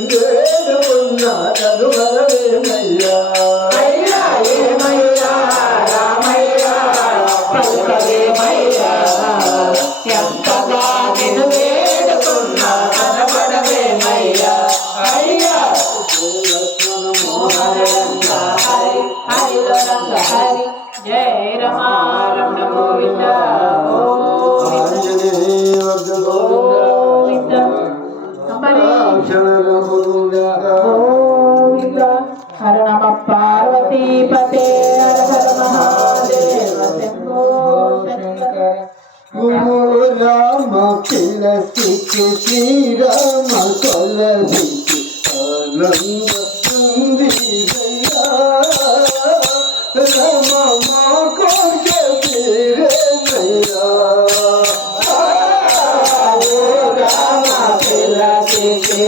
నిన్నేడుకున్నా కనుమరవేమయ్యా అయ్యా ఏమయ్యా రామయ్యా పలుకవేమయ్యా ఎంతగా నిన్ను వేడుకున్నా కనబడవేమయ్యా అయ్యా హరి హరి రంగ హరి జయ రమా రమణ గోవింద గోవింద హర నమ పార్వతీపతే హర హర మహాదేవ శంభో శంకర రామ కిలసికి శ్రీరామ కొలసికి ఆనంద సుందీరయ్యా రామ మా కోరిక తీరేనయ్యా రామ కిలసికి